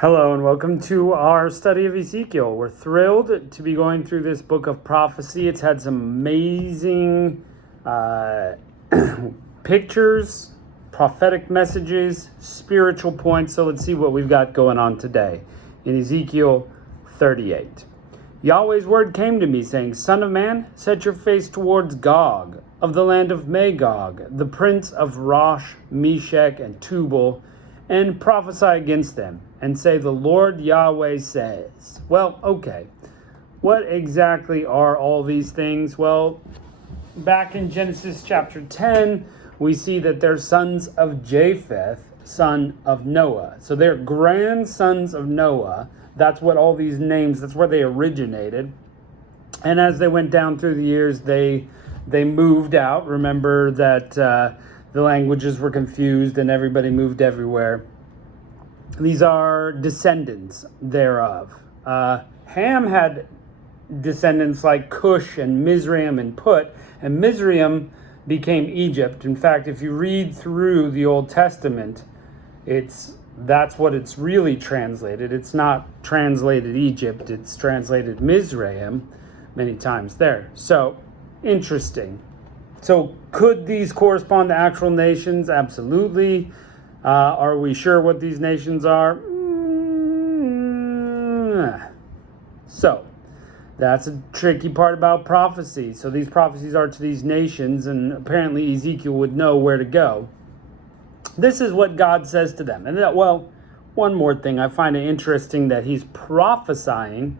Hello and welcome to our study of Ezekiel. We're thrilled to be going through this book of prophecy. It's had some amazing pictures, prophetic messages, spiritual points. So let's see what we've got going on today in Ezekiel 38. Yahweh's word came to me saying, Son of man, set your face towards Gog of the land of Magog, the prince of Rosh, Meshech, and Tubal, and prophesy against them, and say, the Lord Yahweh says. Well, okay. What exactly are all these things? Well, back in Genesis chapter 10, we see that they're sons of Japheth, son of Noah. So they're grandsons of Noah. That's what all these names, that's where they originated. And as they went down through the years, they moved out. Remember that the languages were confused and everybody moved everywhere. These are descendants thereof. Ham had descendants like Cush and Mizraim and Put, and Mizraim became Egypt. In fact, if you read through the Old Testament, that's what it's really translated. It's not translated Egypt, it's translated Mizraim many times there. So, interesting. So could these correspond to actual nations? Absolutely. Are we sure what these nations are? So that's a tricky part about prophecy. So these prophecies are to these nations, and apparently Ezekiel would know where to go. This is what God says to them. And one more thing. I find it interesting that he's prophesying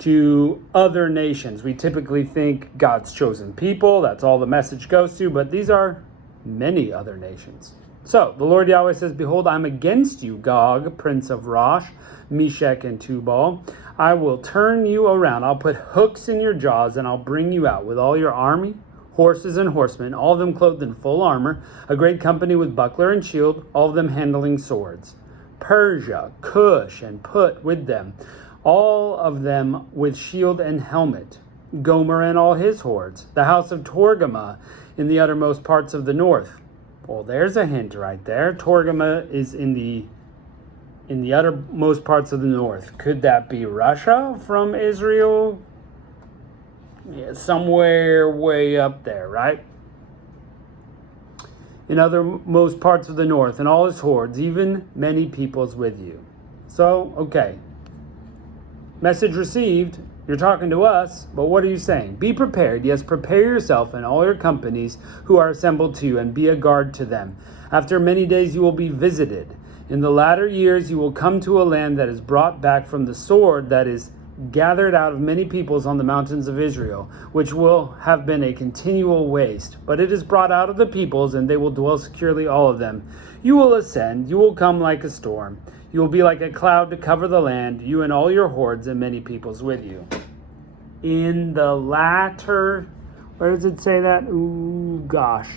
to other nations. We typically think God's chosen people, that's all the message goes to, but these are many other nations. So the Lord Yahweh says, Behold, I'm against you, Gog, prince of Rosh, Meshech, and Tubal. I will turn you around. I'll put hooks in your jaws, and I'll bring you out with all your army, horses and horsemen, all of them clothed in full armor, a great company with buckler and shield, all of them handling swords. Persia, Cush, and Put with them, all of them with shield and helmet. Gomer and all his hordes. The house of Togarmah in the uttermost parts of the north. Well, there's a hint right there. Togarmah is in the uttermost parts of the north. Could that be Russia from Israel? Yeah, somewhere way up there, right? In uttermost parts of the north, and all his hordes, even many peoples with you. So, okay. Message received, you're talking to us, but what are you saying? Be prepared, yes, prepare yourself and all your companies who are assembled to you, and be a guard to them. After many days you will be visited. In the latter years you will come to a land that is brought back from the sword, that is gathered out of many peoples on the mountains of Israel, which will have been a continual waste. But it is brought out of the peoples, and they will dwell securely, all of them. You will ascend, you will come like a storm. You will be like a cloud to cover the land, you and all your hordes and many peoples with you. In the latter, where does it say that? Ooh, gosh.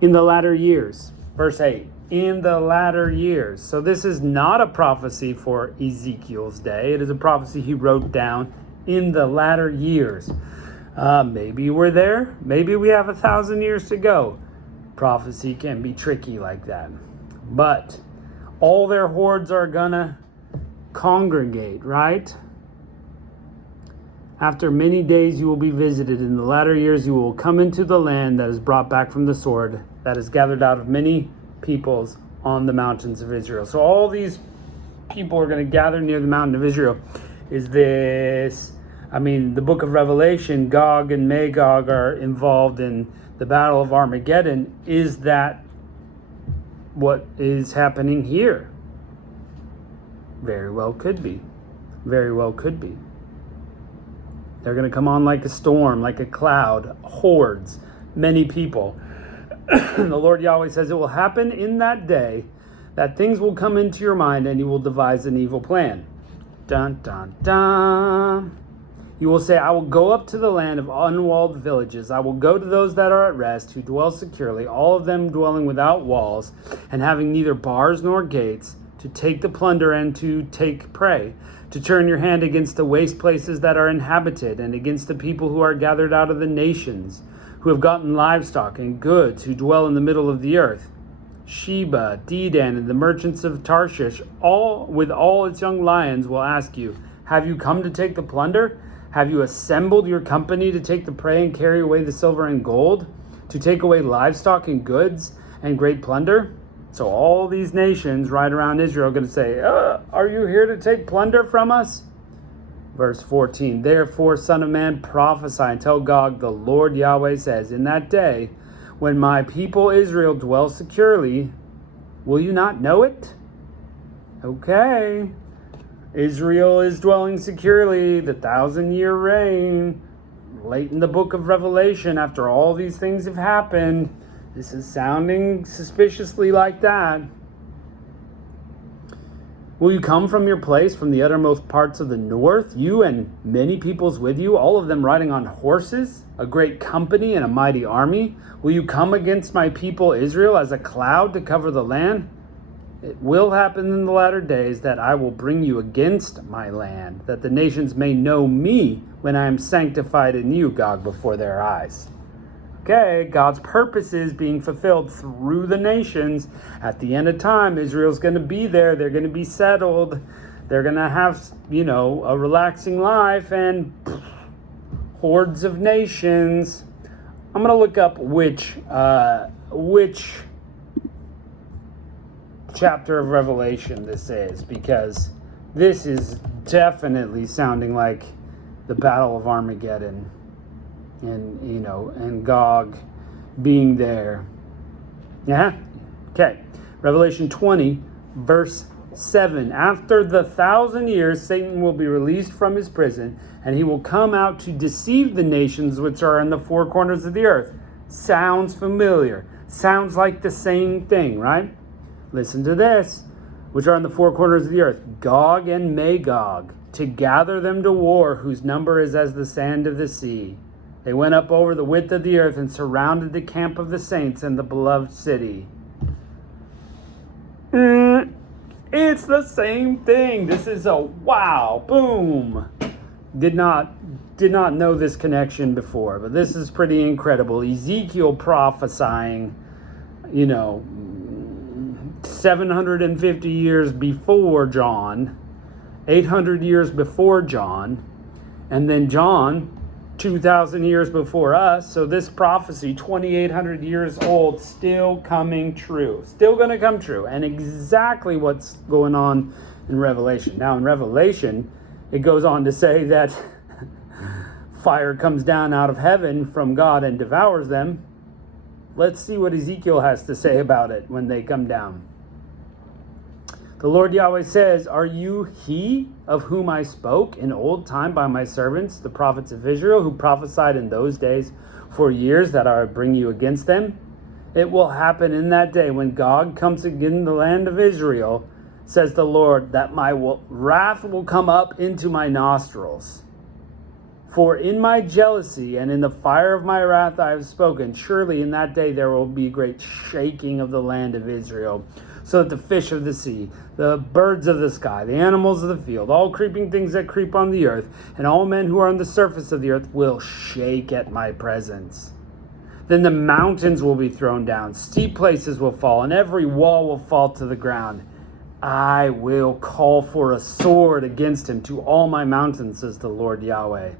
In the latter years, verse 8. In the latter years. So this is not a prophecy for Ezekiel's day. It is a prophecy he wrote down in the latter years. Maybe we're there. Maybe we have 1,000 years to go. Prophecy can be tricky like that. But all their hordes are gonna congregate, right? After many days you will be visited. In the latter years you will come into the land that is brought back from the sword, that is gathered out of many peoples on the mountains of Israel. So all these people are going to gather near the mountain of Israel. Is this, the book of Revelation, Gog and Magog are involved in the battle of Armageddon. Is that what is happening here? Very well could be. Very well could be. They're going to come on like a storm, like a cloud, hordes, many people. The Lord Yahweh says, it will happen in that day that things will come into your mind and you will devise an evil plan. Dun, dun, dun. You will say, I will go up to the land of unwalled villages. I will go to those that are at rest, who dwell securely, all of them dwelling without walls, and having neither bars nor gates, to take the plunder and to take prey, to turn your hand against the waste places that are inhabited, and against the people who are gathered out of the nations, who have gotten livestock and goods, who dwell in the middle of the earth. Sheba, Dedan, and the merchants of Tarshish, all with all its young lions, will ask you, have you come to take the plunder? Have you assembled your company to take the prey and carry away the silver and gold, to take away livestock and goods and great plunder? So all these nations right around Israel are going to say, are you here to take plunder from us? Verse 14, therefore, son of man, prophesy and tell Gog, the Lord Yahweh says, in that day, when my people Israel dwells securely, will you not know it? Okay. Israel is dwelling securely, the 1,000-year reign. Late in the book of Revelation, after all these things have happened, this is sounding suspiciously like that. Will you come from your place, from the uttermost parts of the north, you and many peoples with you, all of them riding on horses, a great company and a mighty army? Will you come against my people Israel as a cloud to cover the land? It will happen in the latter days that I will bring you against my land, that the nations may know me when I am sanctified in you, Gog, before their eyes. Okay, God's purpose is being fulfilled through the nations. At the end of time, Israel's going to be there. They're going to be settled. They're going to have, a relaxing life and hordes of nations. I'm going to look up which chapter of Revelation this is, because this is definitely sounding like the Battle of Armageddon. And Gog being there. Yeah? Okay. Revelation 20, verse 7. After the 1,000 years, Satan will be released from his prison, and he will come out to deceive the nations which are in the four corners of the earth. Sounds familiar. Sounds like the same thing, right? Listen to this. Which are in the four corners of the earth. Gog and Magog, to gather them to war, whose number is as the sand of the sea. They went up over the width of the earth and surrounded the camp of the saints and the beloved city. It's the same thing. This is a wow, boom. Did not know this connection before, but this is pretty incredible. Ezekiel prophesying, 750 years before John, 800 years before John, and then John 2,000 years before us. So this prophecy, 2,800 years old, still coming true. Still going to come true. And exactly what's going on in Revelation. Now in Revelation, it goes on to say that fire comes down out of heaven from God and devours them. Let's see what Ezekiel has to say about it when they come down. The Lord Yahweh says, are you he of whom I spoke in old time by my servants, the prophets of Israel, who prophesied in those days for years that I would bring you against them? It will happen in that day when Gog comes again the land of Israel, says the Lord, that my wrath will come up into my nostrils. For in my jealousy and in the fire of my wrath I have spoken. Surely in that day there will be great shaking of the land of Israel, so that the fish of the sea, the birds of the sky, the animals of the field, all creeping things that creep on the earth, and all men who are on the surface of the earth will shake at my presence. Then the mountains will be thrown down, steep places will fall, and every wall will fall to the ground. I will call for a sword against him to all my mountains, says the Lord Yahweh.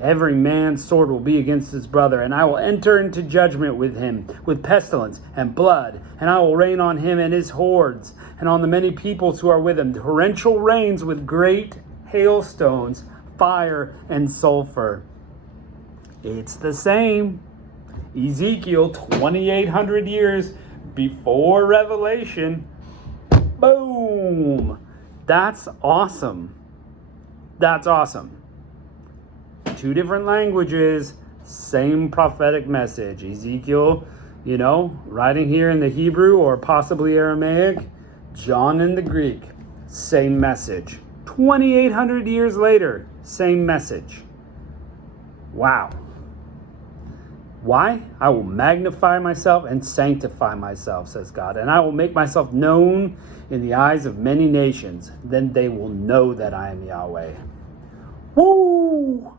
Every man's sword will be against his brother, and I will enter into judgment with him, with pestilence and blood, and I will rain on him and his hordes, and on the many peoples who are with him, torrential rains with great hailstones, fire and sulfur. It's the same. Ezekiel, 2,800 years before Revelation. Boom! That's awesome. That's awesome. Two different languages, same prophetic message. Ezekiel, writing here in the Hebrew or possibly Aramaic. John in the Greek, same message. 2,800 years later, same message. Wow. Why? I will magnify myself and sanctify myself, says God, and I will make myself known in the eyes of many nations. Then they will know that I am Yahweh. Woo!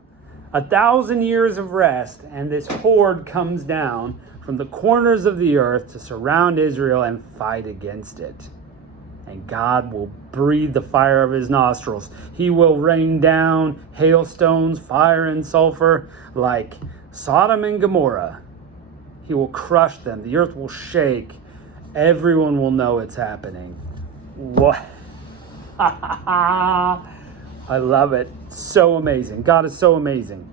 1,000 years of rest, and this horde comes down from the corners of the earth to surround Israel and fight against it. And God will breathe the fire of his nostrils. He will rain down hailstones, fire, and sulfur like Sodom and Gomorrah. He will crush them. The earth will shake. Everyone will know it's happening. What? I love it. So amazing. God is so amazing.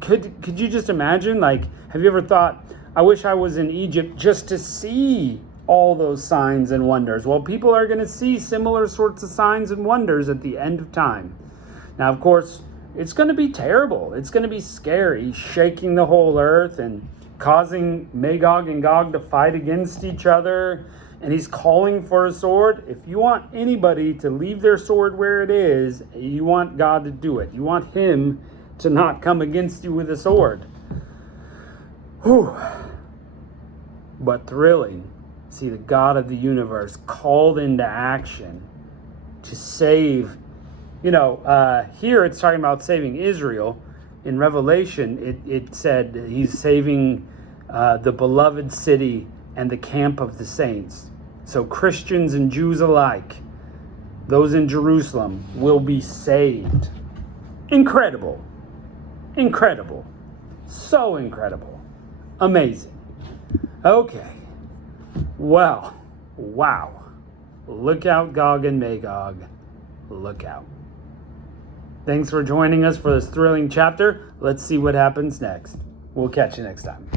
Could you just imagine? Like, have you ever thought, I wish I was in Egypt just to see all those signs and wonders? Well, people are going to see similar sorts of signs and wonders at the end of time. Now, of course, it's going to be terrible. It's going to be scary, shaking the whole earth and causing Magog and Gog to fight against each other. And he's calling for a sword. If you want anybody to leave their sword where it is, you want God to do it. You want him to not come against you with a sword. Whew. But thrilling. See the God of the universe called into action to save. Here it's talking about saving Israel. In Revelation, it said he's saving the beloved city and the camp of the saints. So Christians and Jews alike, those in Jerusalem, will be saved. Incredible. Incredible. So incredible. Amazing. Okay. Well, wow. Look out, Gog and Magog. Look out. Thanks for joining us for this thrilling chapter. Let's see what happens next. We'll catch you next time.